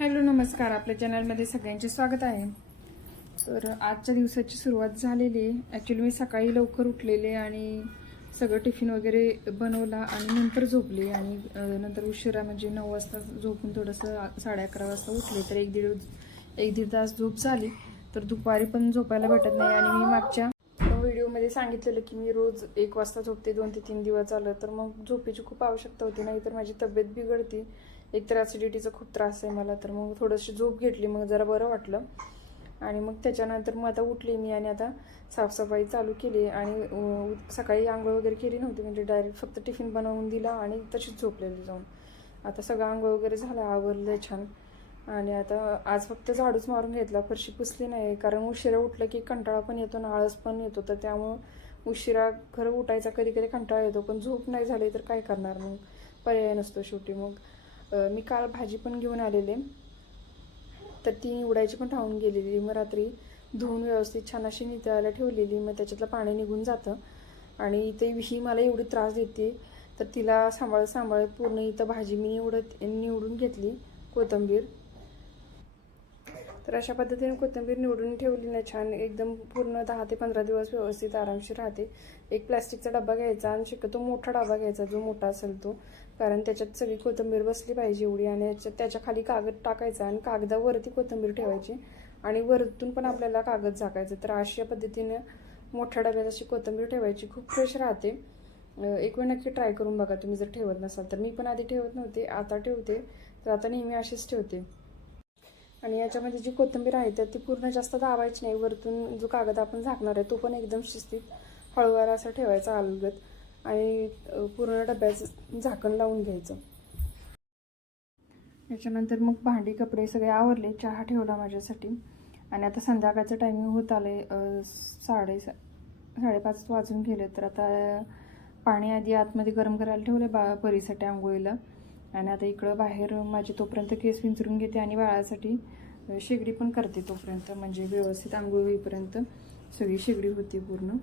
Hello नमस्कार. आपल्या चॅनलमध्ये सगळ्यांचे स्वागत आहे. तर आजच्या दिवसाची सुरुवात झालेली आहे. ॲक्च्युली मी सकाळी लवकर उठलेले आणि सगळं टिफिन वगैरे बनवला आणि नंतर झोपले आणि नंतर उशिरा म्हणजे नऊ वाजता झोपून थोडंसं साडे अकरा वाजता उठले. तर एक दीड एक दीड तास झोप झाली. तर दुपारी पण झोपायला भेटत नाही आणि मी मागच्या व्हिडिओमध्ये सांगितलेलं की मी रोज एक वाजता झोपते दोन ते तीन दिवस झालं. तर मग झोपेची खूप आवश्यकता होती. नाही तर माझी तब्येत बिघडते. एक तर ॲसिडिटीचा खूप त्रास आहे मला तर मग थोडंशी झोप घेतली मग जरा बरं वाटलं. आणि मग त्याच्यानंतर मग आता उठली मी आणि आता साफसफाई चालू केली आणि सकाळी आंघोळ वगैरे केली नव्हती म्हणजे डायरेक्ट फक्त टिफिन बनवून दिला आणि तशीच झोपलेली जाऊन. आता सगळं आंघोळ वगैरे झालं आवरलं छान. आणि आता आज फक्त झाडूच मारून घेतला फरशी पुसली नाही कारण उशिरा उठलं की कंटाळा पण येतो आणि आळस पण येतो तर त्यामुळं उशिरा खरं उठायचा कधी कधी कंटाळा येतो पण झोप नाही झाली तर काय करणार मग? पर्याय नसतो शेवटी मग. मी काल भाजी पण घेऊन आलेले. तर ती निवडायची पण राहून गेलेली. मग रात्री धुवून व्यवस्थित छान अशी नितळायला ठेवलेली. मग त्याच्यातलं पाणी निघून जातं. आणि इथे ही मला एवढी त्रास देते. तर तिला सांभाळत सांभाळत पूर्ण इथं भाजी मी निवडत निवडून घेतली कोथिंबीर. तर अशा पद्धतीने कोथिंबीर निवडून ठेवली ना छान. एकदम पूर्ण दहा ते पंधरा दिवस व्यवस्थित आरामशीर राहते. एक प्लॅस्टिकचा डबा घ्यायचा आणि शक्यतो मोठा डबा घ्यायचा जो मोठा असेल तो. कारण त्याच्यात सगळी कोथिंबीर बसली पाहिजे एवढी आणि याच्यात त्याच्याखाली कागद टाकायचा आणि कागदावरती कोथिंबीर ठेवायची. आणि वरतून पण आपल्याला कागद झाकायचं. तर अशा पद्धतीने मोठ्या डब्यात अशी कोथिंबीर ठेवायची. खूप फ्रेश राहते. एक वेळ नक्की ट्राय करून बघा तुम्ही जर ठेवत नसाल तर. मी पण आधी ठेवत नव्हते आता ठेवते. तर आता नेहमी अशीच ठेवते. आणि याच्यामध्ये जी कोथिंबीर आहे तर ती पूर्ण जास्त दाबायची नाही. वरतून जो कागद आपण झाकणार आहे तो पण एकदम शिस्तीत हळूवार असा ठेवायचा अलगत आणि पूर्ण डब्याचं झाकण लावून घ्यायचं. याच्यानंतर मग भांडी कपडे सगळे आवरले चहा ठेवला माझ्यासाठी. आणि आता संध्याकाळचं टायमिंग होत आले साडे साडेपाच वाजून गेले तर आता पाणी आधी आतमध्ये गरम करायला ठेवलं बा परीसाठी आंघोळीला. आणि आता इकडं बाहेर माझे तोपर्यंत केस विंचरून घेते आणि बाळासाठी शेगडी पण करते तोपर्यंत म्हणजे व्यवस्थित आंघोळ होईपर्यंत सगळी शेगडी होती पूर्ण.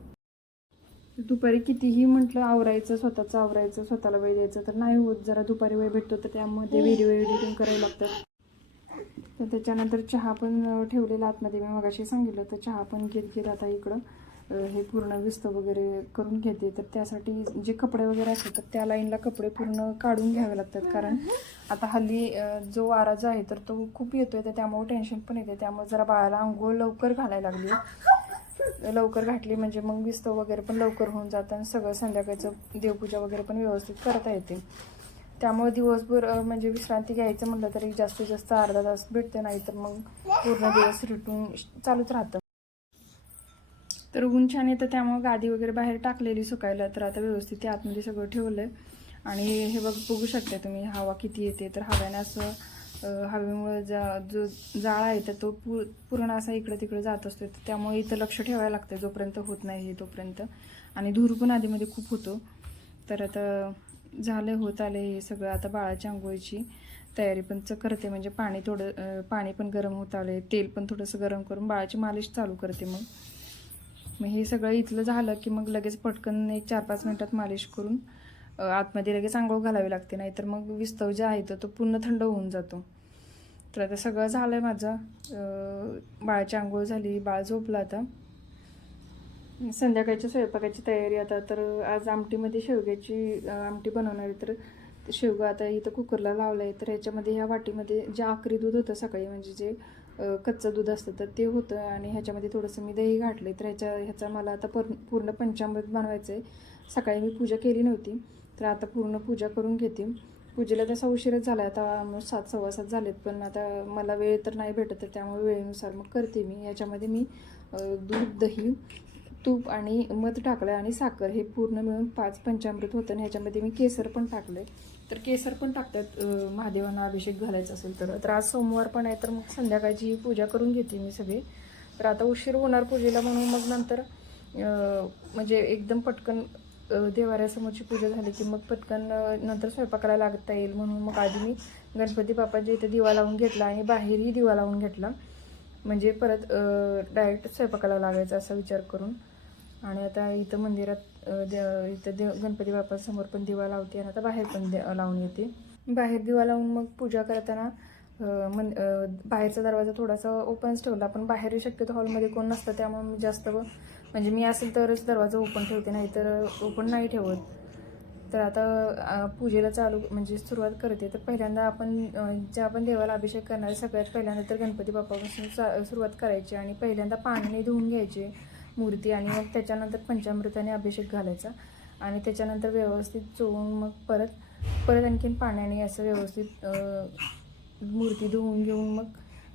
दुपारी कितीही म्हटलं आवरायचं स्वतःचं आवरायचं स्वतःला वेळ द्यायचं तर नाही होत. जरा दुपारी वेळ भेटतो तर त्यामध्ये व्हिडिओ एडिटिंग करावी लागतात. तर त्याच्यानंतर चहा पण ठेवलेला आतमध्ये. मी मगाशी सांगितलं तर चहा पण घेत घेत आता इकडं हे पूर्ण विस्त वगैरे करून घेते. तर त्यासाठी जे कपडे वगैरे असतात तर त्या लाईनला कपडे पूर्ण काढून घ्यावे लागतात. कारण आता हल्ली जो वारा जो आहे तर तो खूप येतोय. तर त्यामुळे टेन्शन पण येते त्यामुळे जरा बाळाला आंघोळ लवकर घालायला लागली. लवकर घातली म्हणजे मग विस्तव वगैरे पण लवकर होऊन जातं आणि सगळं संध्याकाळचं देवपूजा वगैरे पण व्यवस्थित करता येते. त्यामुळे दिवसभर म्हणजे विश्रांती घ्यायचं म्हटलं तरी जास्तीत जास्त अर्धा तास भेटते नाही तर मग पूर्ण दिवस रिटून चालूच राहतं. तर ऊन छान येतं त्यामुळे गादी वगैरे बाहेर टाकलेली सुकायला तर आता व्यवस्थित ते आतमध्ये सगळं ठेवलं आहे आणि हे बघ बघू शकता तुम्ही हवा किती येते तर हव्याने असं हवेमुळे जा जो जाळा आहे तर तो पू पूर्ण असा इकडं तिकडं जात असतो. तर त्यामुळे इथं लक्ष ठेवायला लागतं जोपर्यंत होत नाही हे तोपर्यंत. आणि धूर पण आधीमध्ये खूप होतो. तर आता झालं होत आले हे सगळं. आता बाळाच्या आंघोळीची तयारी पण करते. म्हणजे पाणी थोडं पाणी पण गरम होत आले तेल पण थोडंसं गरम करून बाळाची मालिश चालू करते मग. मग हे सगळं इथलं झालं की मग लगेच पटकन एक चार पाच मिनटात मालिश करून आतमध्ये लगेच आंघोळ घालावी लागते नाहीतर मग विस्तव जे आहे तर तो पूर्ण थंड होऊन जातो. तर आता सगळं झालं आहे माझं बाळाची आंघोळ झाली बाळ झोपला आता. संध्याकाळच्या स्वयंपाकाची तयारी आता तर आज आमटीमध्ये शेवग्याची आमटी बनवणार आहे तर शेवगा आता इथं कुकरला लावलं आहे तर ह्याच्यामध्ये ह्या वाटीमध्ये जे आकरी दूध होतं सकाळी म्हणजे जे कच्चं दूध असतं तर ते होतं आणि ह्याच्यामध्ये थोडंसं मी दही घातले तर ह्याच्या ह्याचा मला आता पर पूर्ण पंचामृत बनवायचं आहे सकाळी मी पूजा केली नव्हती तर आता पूर्ण पूजा करून घेते. पूजेला तसा उशीरच झाला आता almost सात सव्वा सात झालेत पण आता मला वेळ तर नाही भेटत तर त्यामुळे वेळेनुसार मग करते मी. याच्यामध्ये मी दूध दही तूप आणि मध टाकलं आणि साखर हे पूर्ण मिळून पाच पंचामृत होतं आणि ह्याच्यामध्ये मी केसर पण टाकलं तर केसर पण टाकतात महादेवांना अभिषेक घालायचा असेल तर. तर आज सोमवार पण आहे तर मग संध्याकाळची पूजा करून घेते मी सगळी. तर आता उशीर होणार पूजेला म्हणून मग नंतर म्हणजे एकदम पटकन देवाऱ्यासमोरची पूजा झाली की मग पटकन नंतर स्वयंपाकाला लागता येईल म्हणून मग आधी मी गणपती बाप्पाच्या इथे दिवा लावून घेतला आणि बाहेरही दिवा लावून घेतला. म्हणजे परत डायरेक्ट स्वयंपाकाला लागायचा असा विचार करून. आणि आता इथं मंदिरात दे इथं देव गणपती बाप्पासमोर पण दिवा लावते आणि आता बाहेर पण दे लावून येते. बाहेर दिवा लावून मग पूजा करताना मन बाहेरचा दरवाजा थोडासा ओपनच ठेवला. पण बाहेर शक्यतो हॉलमध्ये कोण नसतं त्यामुळे मी जास्त म्हणजे मी असेल तरच दरवाजा ओपन ठेवते नाही तर ओपन नाही ठेवत. तर आता पूजेला चालू म्हणजे सुरुवात करते. तर पहिल्यांदा आपण ज्या आपण देवाला अभिषेक करणार सगळ्यात पहिल्यांदा तर गणपती बाप्पापासून चा सुरुवात करायची आणि पहिल्यांदा पाण्याने धुवून घ्यायचे मूर्ती आणि मग त्याच्यानंतर पंचामृताने अभिषेक घालायचा आणि त्याच्यानंतर व्यवस्थित चोळून मग परत परत आणखीन पाण्याने असं व्यवस्थित मूर्ती धुवून घेऊन मग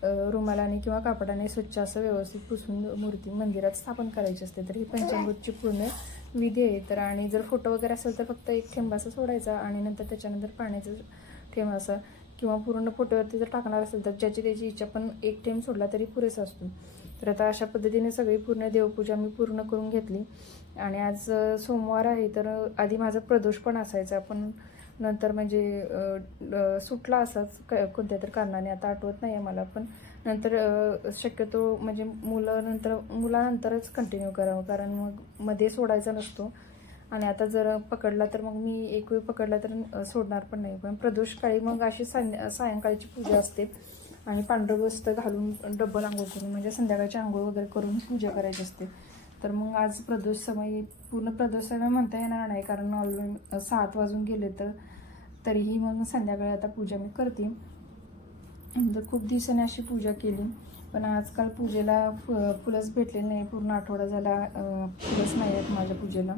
रुमालाने किंवा कापडाने स्वच्छ असं व्यवस्थित पुसून मूर्ती मंदिरात स्थापन करायची असते. तर ही पंचामृतची पूर्ण विधी आहे. तर आणि जर फोटो वगैरे असेल तर फक्त एक थेंब असं सोडायचा आणि नंतर त्याच्यानंतर पाण्याचं थेंब असं किंवा पूर्ण फोटोवरती जर टाकणार असेल तर ज्याची त्याची इच्छा पण एक थेंब सोडला तरी पुरेसा असतो. तर आता अशा पद्धतीने सगळी पूर्ण देवपूजा मी पूर्ण करून घेतली. आणि आज सोमवार आहे तर आधी माझा प्रदोष पण असायचा. पण नंतर म्हणजे सुटला असाच क- कोणत्या तरी कारणाने. आता आठवत नाही आहे मला पण नंतर शक्यतो म्हणजे मुलं नंतर मुलानंतरच कंटिन्यू करावं. कारण मग मध्ये सोडायचा नसतो. आणि आता जर पकडला तर मग मी एक वेळ पकडला तर सोडणार पण नाही. पण प्रदोष काळी मग अशी सायं सायंकाळची पूजा असते. आणि पांढरं वस्त्र घालून डब्बल आंघोळ करून म्हणजे संध्याकाळची आंघोळ वगैरे करून पूजा करायची असते. तर मग आज प्रदोष समय पूर्ण प्रदोष समय म्हणता येणार नाही. कारण ऑलरेडी सात वाजून गेले तर तरीही मग संध्याकाळी आता पूजा मी करते. नंतर खूप दिवसांनी अशी पूजा केली. पण आजकाल पूजेला फु फुलंच भेटले नाही. पूर्ण आठवडा झाला फुलंच नाही आहेत माझ्या पूजेला.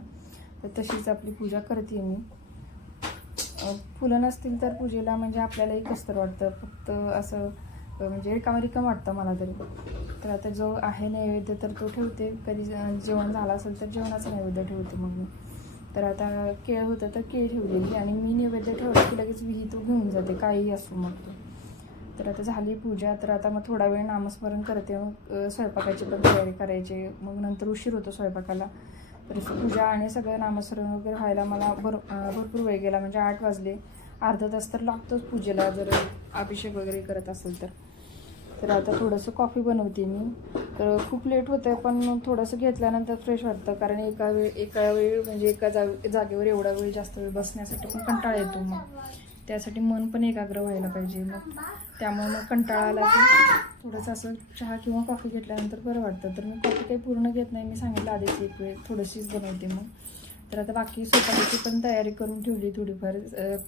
तर तशीच आपली पूजा करते मी. फुलं नसतील तर पूजेला म्हणजे आपल्यालाही कसं वाटतं. फक्त असं म्हणजे रिकाम रिकाम वाटतं मला तरी. तर आता जो आहे नैवेद्य तर तो ठेवते. कधी जेवण झालं असेल तर जेवणाचा नैवेद्य ठेवते मग मी. तर आता केळ होतं तर केळ ठेवलेली आणि मी नैवेद्य ठेवलं की लगेच विहित घेऊन जाते काही असो मग तो. तर आता झाली पूजा तर आता मग थोडा वेळ नामस्मरण करते मग स्वयंपाकाची पण तयारी करायची. मग नंतर उशीर होतो स्वयंपाकाला. तर पूजा आणि सगळं नामस्मरण वगैरे व्हायला मला भर भरपूर वेळ गेला. म्हणजे आठ वाजले. अर्धा तास तर लागतोच पूजेला जर अभिषेक वगैरे करत असेल तर. तर आता थोडंसं कॉफी बनवते मी. तर खूप लेट होतं आहे पण थोडंसं घेतल्यानंतर फ्रेश वाटतं. कारण एका वेळ एका वेळ म्हणजे एका जा जागेवर एवढा वेळ जास्त वेळ बसण्यासाठी पण कंटाळा येतो मग. त्यासाठी मन पण एकाग्र व्हायला पाहिजे मग. त्यामुळे मग कंटाळा आला की थोडंसं असं चहा किंवा कॉफी घेतल्यानंतर बरं वाटतं. तर मी कॉफी काही पूर्ण घेत नाही. मी सांगितलं आधीच एक वेळ थोडीशीच बनवते मग. तर आता बाकी स्वतःची पण तयारी करून ठेवली थोडीफार.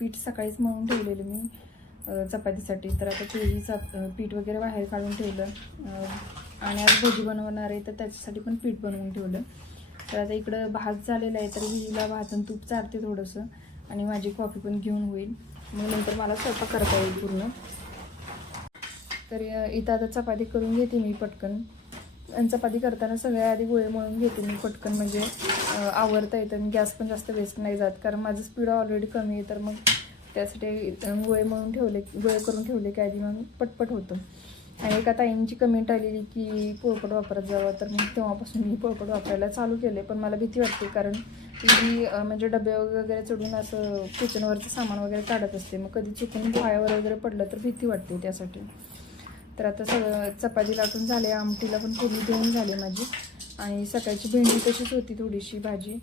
पीठ सकाळीच मळून ठेवलेलं मी चपातीसाठी. तर आता तेही चप पीठ वगैरे बाहेर काढून ठेवलं. आणि आज भजी बनवणार आहे तर त्याच्यासाठी पण पीठ बनवून ठेवलं. तर आता इकडं भात झालेला आहे तर विजीला भात आणि तूप चारते थोडंसं. आणि माझी कॉफी पण घेऊन होईल. मग नंतर मला स्वयंपाक करता येईल पूर्ण. तर इथं आता चपाती करून घेते मी पटकन. आणि चपाती करताना सगळ्या आधी गोळे मळून घेते मी पटकन. म्हणजे आवरता येतं आणि गॅस पण जास्त वेस्ट नाही जात. कारण माझं स्पीड ऑलरेडी कमी आहे तर मग त्यासाठी गोळे मळून ठेवले गोळे करून ठेवले की आधी मग पटपट होतं. आणि एका ताईंची कमेंट आलेली की पोळपट वापरत जावं. तर मग तेव्हापासून मी पोळपट वापरायला चालू केले पण मला भीती वाटते कारण ती म्हणजे डबे वगैरे चढून असं किचनवरचं सामान वगैरे काढत असते. मग कधी चुकून पायावर वगैरे पडलं तर भीती वाटते त्यासाठी. तर आता सगळं चपाती लाटून झाले आमटीला पण फोडणी देऊन झाली माझी. आणि सकाळची भेंडी तशीच होती थोडीशी भाजी.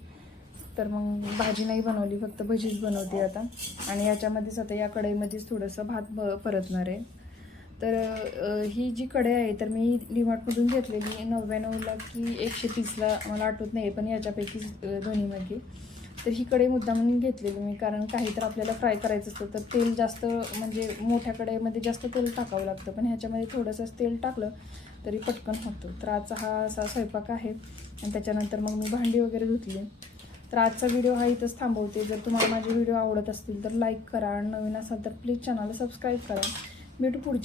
तर मग भाजी नाही बनवली फक्त भजीच बनवते आता. आणि याच्यामध्येच आता या कढईमध्येच थोडंसं भात ब परतणार आहे. तर ही जी कढई आहे तर मी डीमार्टमधून घेतलेली नव्याण्णवला की एकशे तीसला मला आठवत नाही पण याच्यापैकी ध्वनीमध्ये दोन्हीमध्ये. तर ही कढई मुद्दा म्हणून घेतलेली मी कारण काही तर आपल्याला फ्राय करायचं असतं तर तेल जास्त म्हणजे मोठ्या कढईमध्ये जास्त तेल टाकावं लागतं पण ह्याच्यामध्ये थोडंसंच तेल टाकलं तरी पटकन होतं. तर आजचा हा असा स्वयंपाक आहे आणि त्याच्यानंतर मग मी भांडी वगैरे धुतली. तर आजचा व्हिडिओ हा इथंच थांबवते. जर तुम्हाला माझे व्हिडिओ आवडत असतील तर लाईक करा आणि नवीन असाल तर प्लीज चॅनलला सबस्क्राईब करा. भेटू पुढच्या